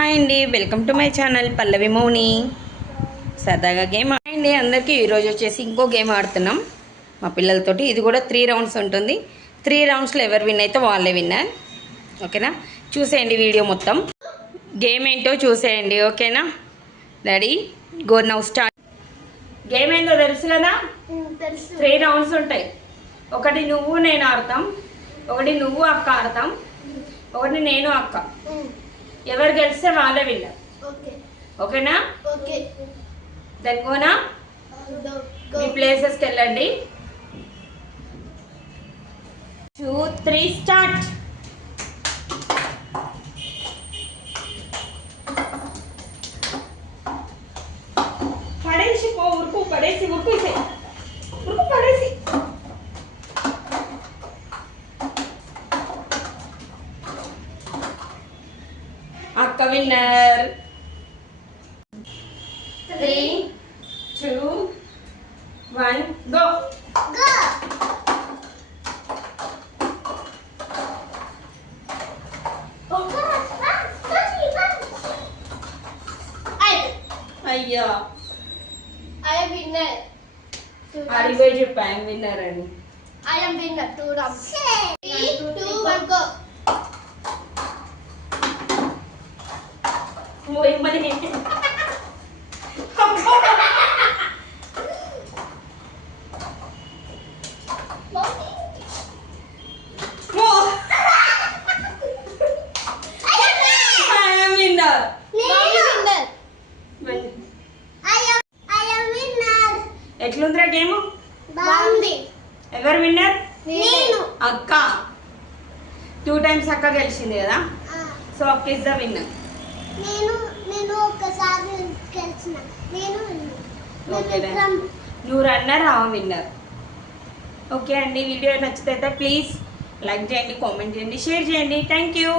Hi అండి, welcome to my channel పల్లవి మౌని సరదాగా game. Hi అండి అందరికీ. ఈరోజు వచ్చేసి ఇంకో గేమ్ ఆడుతున్నాం మా పిల్లలతోటి. ఇది కూడా 3 రౌండ్స్ ఉంటుంది. 3 రౌండ్స్లో ఎవరు విన్ అయితే వాళ్ళే విన్నర్. ఓకేనా? చూసేయండి వీడియో మొత్తం. గేమ్ ఏంటో చూసేయండి. ఓకేనా? Ready, go now start. Game ఏంటో తెలుసు కదా? 3 రౌండ్స్ ఉంటాయి. ఒకటి నువ్వు నేను ఆడతాం, ఒకటి నువ్వు అక్క ఆడతాం, ఒకటి నేను అక్క. ఎవరు గెలిస్తే వాళ్ళే విన్నర్. ఓకేనా? దెన్ గోనా మీ ప్లేసెస్కి వెళ్ళండి. 2, 3 స్టార్ట్. పడేసి పో, ఉరుకు పడేసి, ఉరుకు ఉరుకు పడేసి. అక్క విన్నర్. 3, 2, 1 గో. అయ్యా, అడిపోయి చెప్పాను విన్నర్ అని. I am winner. 2 rounds. 3, 2, 1 go. ఎట్లుందిరా game? బాగుంది. ఎవరు విన్నర్? నేను. అక్క. 2 times అక్క గెలిచింది కదా, సో అక్క ఇస్ ద విన్నర్. నేను ఒకసారి గెలిచిన. నువ్వు రన్నర్, ఆ విన్నర్. ఓకే అండి, వీడియో నచ్చితే ప్లీజ్ లైక్ చేయండి, కామెంట్ చేయండి, షేర్ చేయండి. Thank you.